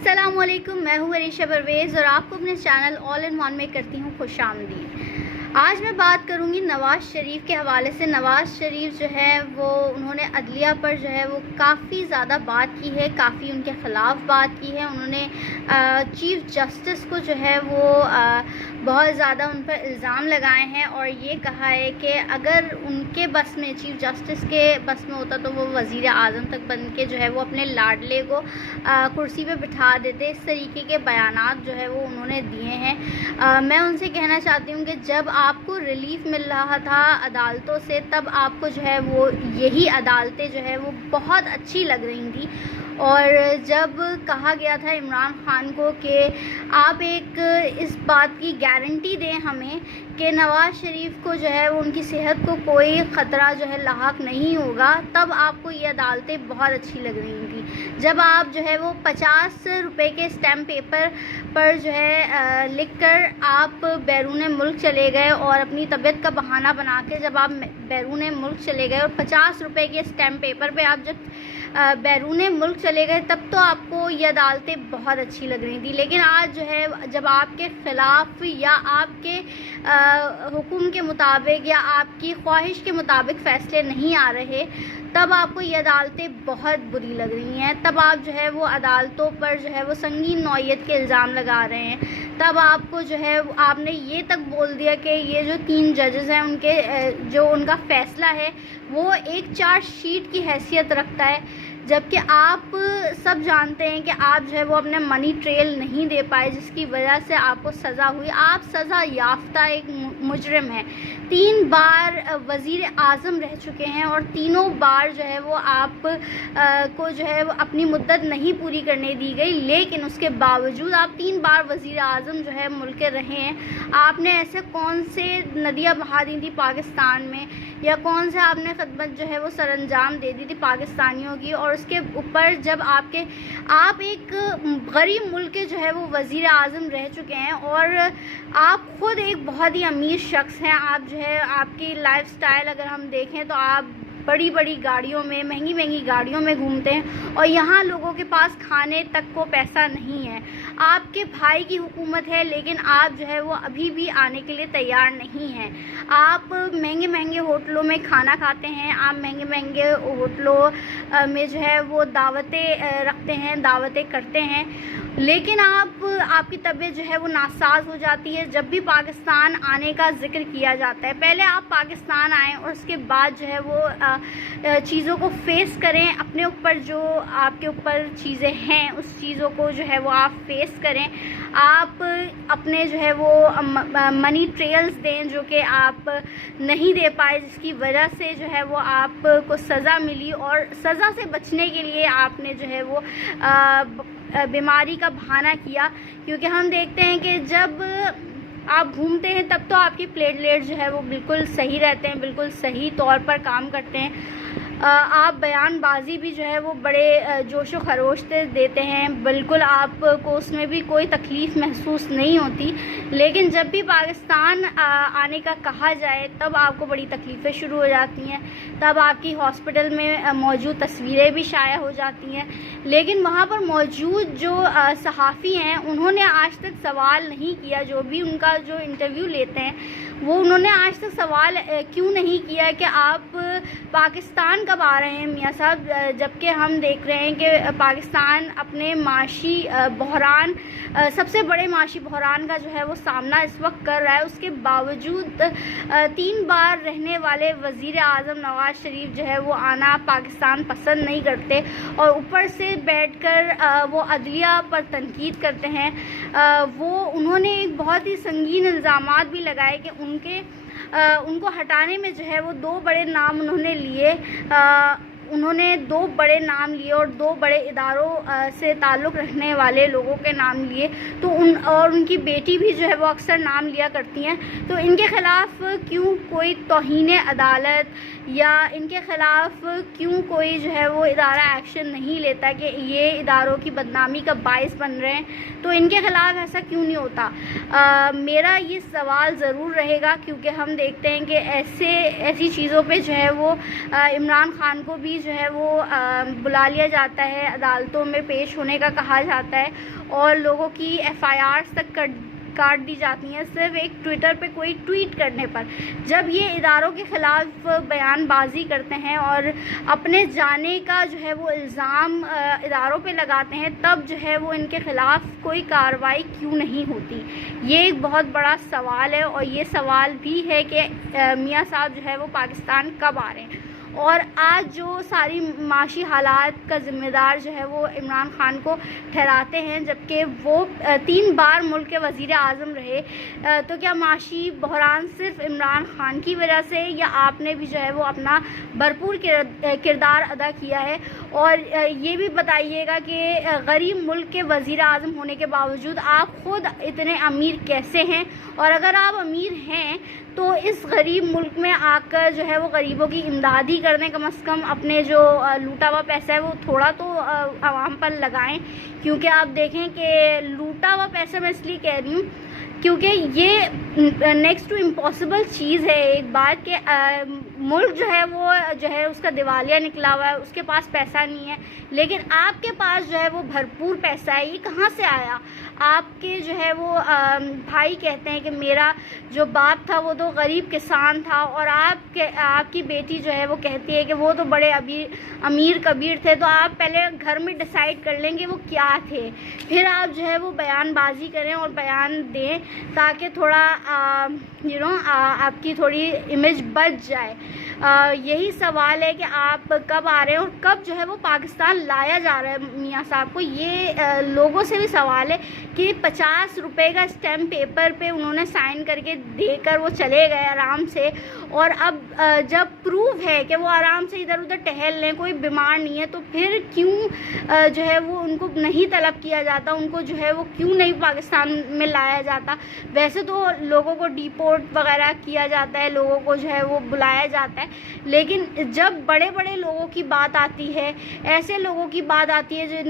السلام علیکم، میں ہوں عریشہ پرویز اور آپ کو اپنے چینل آل ان ون میں کرتی ہوں خوش آمدید۔ آج میں بات کروں گی نواز شریف کے حوالے سے۔ نواز شریف جو ہے وہ انہوں نے عدلیہ پر جو ہے وہ کافی زیادہ بات کی ہے، کافی ان کے خلاف بات کی ہے۔ انہوں نے چیف جسٹس کو جو ہے وہ بہت زیادہ ان پر الزام لگائے ہیں اور یہ کہا ہے کہ اگر ان کے بس میں، چیف جسٹس کے بس میں ہوتا تو وہ وزیر اعظم تک بن کے جو ہے وہ اپنے لاڈلے کو کرسی پہ بٹھا دیتے۔ اس طریقے کے بیانات جو ہے وہ انہوں نے دیے ہیں۔ میں ان سے کہنا چاہتی ہوں کہ جب آپ کو ریلیف مل رہا تھا عدالتوں سے، تب آپ کو جو ہے وہ یہی عدالتیں جو ہے وہ بہت اچھی لگ رہی تھیں، اور جب کہا گیا تھا عمران خان کو کہ آپ ایک اس بات کی گارنٹی دیں ہمیں کہ نواز شریف کو جو ہے وہ ان کی صحت کو کوئی خطرہ جو ہے لاحق نہیں ہوگا، تب آپ کو یہ عدالتیں بہت اچھی لگ رہی تھیں۔ جب آپ جو ہے وہ 50 روپے کے اسٹیمپ پیپر پر جو ہے لکھ کر آپ بیرون ملک چلے گئے اور اپنی طبیعت کا بہانہ بنا کے جب آپ بیرون ملک چلے گئے اور 50 روپے کے اسٹیمپ پیپر پہ آپ جب بیرون ملک چلے گئے، تب تو آپ کو یہ عدالتیں بہت اچھی لگ رہی تھیں۔ لیکن آج جو ہے جب آپ کے خلاف یا آپ کے حکم کے مطابق یا آپ کی خواہش کے مطابق فیصلے نہیں آ رہے، تب آپ کو یہ عدالتیں بہت بری لگ رہی ہیں۔ تب آپ جو ہے وہ عدالتوں پر جو ہے وہ سنگین نوعیت کے الزام لگا رہے ہیں۔ تب آپ کو جو ہے آپ نے یہ تک بول دیا کہ یہ جو 3 ججز ہیں، ان کے جو ان کا فیصلہ ہے وہ ایک چارج شیٹ کی حیثیت رکھتا ہے، جبکہ آپ سب جانتے ہیں کہ آپ جو ہے وہ اپنے منی ٹریل نہیں دے پائے، جس کی وجہ سے آپ کو سزا ہوئی۔ آپ سزا یافتہ ایک مجرم ہیں۔ 3 بار وزیر اعظم رہ چکے ہیں اور تینوں بار جو ہے وہ آپ کو جو ہے وہ اپنی مدت نہیں پوری کرنے دی گئی، لیکن اس کے باوجود آپ 3 بار وزیر اعظم جو ہے ملک کے رہے ہیں۔ آپ نے ایسے کون سے ندیاں بہا دی تھی پاکستان میں، یا کون سے آپ نے خدمت جو ہے وہ سر انجام دے دی تھی پاکستانیوں کی، اور اس کے اوپر جب آپ ایک غریب ملک کے جو ہے وہ وزیر اعظم رہ چکے ہیں، اور آپ خود ایک بہت ہی امیر شخص ہیں۔ آپ جو ہے آپ کی لائف سٹائل اگر ہم دیکھیں تو آپ بڑی بڑی گاڑیوں میں، مہنگی مہنگی گاڑیوں میں گھومتے ہیں، اور یہاں لوگوں کے پاس کھانے تک کو پیسہ نہیں ہے۔ آپ کے بھائی کی حکومت ہے، لیکن آپ جو ہے وہ ابھی بھی آنے کے لیے تیار نہیں ہیں۔ آپ مہنگے مہنگے ہوٹلوں میں کھانا کھاتے ہیں، آپ مہنگے مہنگے ہوٹلوں میں جو ہے وہ دعوتیں رکھتے ہیں، دعوتیں کرتے ہیں، لیکن آپ کی طبیعت جو ہے وہ ناساز ہو جاتی ہے جب بھی پاکستان آنے کا ذکر کیا جاتا ہے۔ پہلے آپ پاکستان آئیں اور اس کے بعد جو ہے وہ چیزوں کو فیس کریں، اپنے اوپر جو آپ کے اوپر چیزیں ہیں اس چیزوں کو جو ہے وہ آپ فیس کریں۔ آپ اپنے جو ہے وہ منی ٹریلز دیں جو کہ آپ نہیں دے پائے، جس کی وجہ سے جو ہے وہ آپ کو سزا ملی، اور سزا سے بچنے کے لیے آپ نے جو ہے وہ بیماری کا بہانہ کیا، کیونکہ ہم دیکھتے ہیں کہ جب آپ گھومتے ہیں تب تو آپ کی پلیٹلیٹ جو ہے وہ بالکل صحیح رہتے ہیں، بالکل صحیح طور پر کام کرتے ہیں۔ آپ بیان بازی بھی جو ہے وہ بڑے جوش و خروش سے دیتے ہیں، بالکل آپ کو اس میں بھی کوئی تکلیف محسوس نہیں ہوتی، لیکن جب بھی پاکستان آنے کا کہا جائے تب آپ کو بڑی تکلیفیں شروع ہو جاتی ہیں، تب آپ کی ہاسپٹل میں موجود تصویریں بھی شائع ہو جاتی ہیں، لیکن وہاں پر موجود جو صحافی ہیں انہوں نے آج تک سوال نہیں کیا، جو بھی ان کا جو انٹرویو لیتے ہیں وہ انہوں نے آج تک سوال کیوں نہیں کیا کہ آپ پاکستان کب آ رہے ہیں میاں صاحب، جبکہ ہم دیکھ رہے ہیں کہ پاکستان اپنے معاشی بحران، سب سے بڑے معاشی بحران کا جو ہے وہ سامنا اس وقت کر رہا ہے۔ اس کے باوجود 3 بار رہنے والے وزیر اعظم نواز شریف جو ہے وہ آنا پاکستان پسند نہیں کرتے، اور اوپر سے بیٹھ کر وہ عدلیہ پر تنقید کرتے ہیں۔ انہوں نے ایک بہت ہی سنگین الزامات بھی لگائے کہ ان کو ہٹانے میں جو ہے وہ 2 بڑے نام انہوں نے لیے، اور 2 بڑے اداروں سے تعلق رکھنے والے لوگوں کے نام لیے، تو اور ان کی بیٹی بھی جو ہے وہ اکثر نام لیا کرتی ہیں۔ تو ان کے خلاف کیوں کوئی توہین عدالت یا ان کے خلاف کیوں کوئی جو ہے وہ ادارہ ایکشن نہیں لیتا کہ یہ اداروں کی بدنامی کا باعث بن رہے ہیں؟ تو ان کے خلاف ایسا کیوں نہیں ہوتا؟ میرا یہ سوال ضرور رہے گا، کیونکہ ہم دیکھتے ہیں کہ ایسی چیزوں پہ جو ہے وہ عمران خان کو بھی جو ہے وہ بلا لیا جاتا ہے، عدالتوں میں پیش ہونے کا کہا جاتا ہے اور لوگوں کی FIRs تک کاٹ دی جاتی ہیں صرف ایک ٹویٹر پہ کوئی ٹویٹ کرنے پر۔ جب یہ اداروں کے خلاف بیان بازی کرتے ہیں اور اپنے جانے کا جو ہے وہ الزام اداروں پہ لگاتے ہیں، تب جو ہے وہ ان کے خلاف کوئی کارروائی کیوں نہیں ہوتی؟ یہ ایک بہت بڑا سوال ہے، اور یہ سوال بھی ہے کہ میاں صاحب جو ہے وہ پاکستان کب آ رہے ہیں؟ اور آج جو ساری معاشی حالات کا ذمہ دار جو ہے وہ عمران خان کو ٹھہراتے ہیں، جبکہ وہ 3 بار ملک کے وزیر اعظم رہے، تو کیا معاشی بحران صرف عمران خان کی وجہ سے، یا آپ نے بھی جو ہے وہ اپنا بھرپور کردار ادا کیا ہے؟ اور یہ بھی بتائیے گا کہ غریب ملک کے وزیر اعظم ہونے کے باوجود آپ خود اتنے امیر کیسے ہیں؟ اور اگر آپ امیر ہیں تو اس غریب ملک میں آ کر جو ہے وہ غریبوں کی امداد ہی کرنے، کم از کم اپنے جو لوٹا ہوا پیسہ ہے وہ تھوڑا تو عوام پر لگائیں، کیونکہ آپ دیکھیں کہ لوٹا ہوا پیسہ میں اس لیے کہہ رہی ہوں کیونکہ یہ نیکسٹ ٹو امپاسبل چیز ہے ایک بات کہ ملک جو ہے اس کا دیوالیہ نکلا ہوا ہے، اس کے پاس پیسہ نہیں ہے، لیکن آپ کے پاس جو ہے وہ بھرپور پیسہ ہے۔ یہ کہاں سے آیا؟ آپ کے جو ہے وہ بھائی کہتے ہیں کہ میرا جو باپ تھا وہ تو غریب کسان تھا، اور آپ کی بیٹی جو ہے وہ کہتی ہے کہ وہ تو بڑے امیر کبیر تھے۔ تو آپ پہلے گھر میں ڈیسائیڈ کر لیں کہ وہ کیا تھے، پھر آپ جو ہے وہ بیان بازی کریں اور بیان دیں، تاکہ تھوڑا آپ کی تھوڑی امیج بچ جائے۔ یہی سوال ہے کہ آپ کب آ رہے ہیں اور کب جو ہے وہ پاکستان لایا جا رہا ہے میاں صاحب کو؟ یہ لوگوں سے بھی سوال ہے کہ 50 روپے کا اسٹیمپ پیپر پہ انہوں نے سائن کر کے دے کر وہ چلے گئے آرام سے، اور اب جب پروف ہے کہ وہ آرام سے ادھر ادھر ٹہل لیں، کوئی بیمار نہیں ہے، تو پھر کیوں جو ہے وہ ان کو نہیں طلب کیا جاتا، ان کو جو ہے وہ کیوں نہیں پاکستان میں لایا جاتا؟ ویسے تو لوگوں کو ڈیپورٹ وغیرہ کیا جاتا ہے، لوگوں کو جو ہے وہ بلایا جاتا ہے، لیکن جب بڑے بڑے لوگوں کی بات آتی ہے، ایسے لوگوں کی بات آتی ہے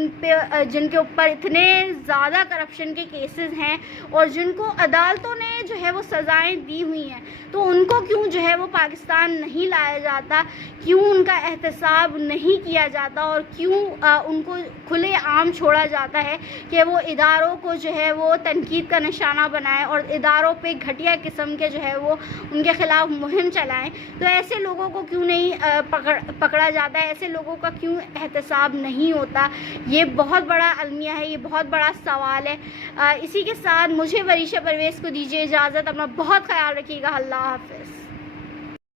جن کے اوپر اتنے زیادہ کرپشن کے کیسز ہیں اور جن کو عدالتوں نے جو ہے وہ سزائیں دی ہوئی ہیں، تو ان کو کیوں جو ہے وہ پاکستان نہیں لایا جاتا؟ کیوں ان کا احتساب نہیں کیا جاتا؟ اور کیوں ان کو کھلے عام چھوڑا جاتا ہے کہ وہ اداروں کو جو ہے وہ تنقید کا نشانہ بنائیں اور اداروں پہ گھٹیا قسم کے جو ہے وہ ان کے خلاف مہم چلائیں؟ تو ایسے لوگوں کو کیوں نہیں پکڑا جاتا ہے؟ ایسے لوگوں کا کیوں احتساب نہیں ہوتا؟ یہ بہت بڑا المیہ ہے، یہ بہت بڑا سوال ہے۔ اسی کے ساتھ مجھے وریشہ پرویز کو دیجیے اجازت، اپنا بہت خیال رکھیے گا۔ اللہ حافظ۔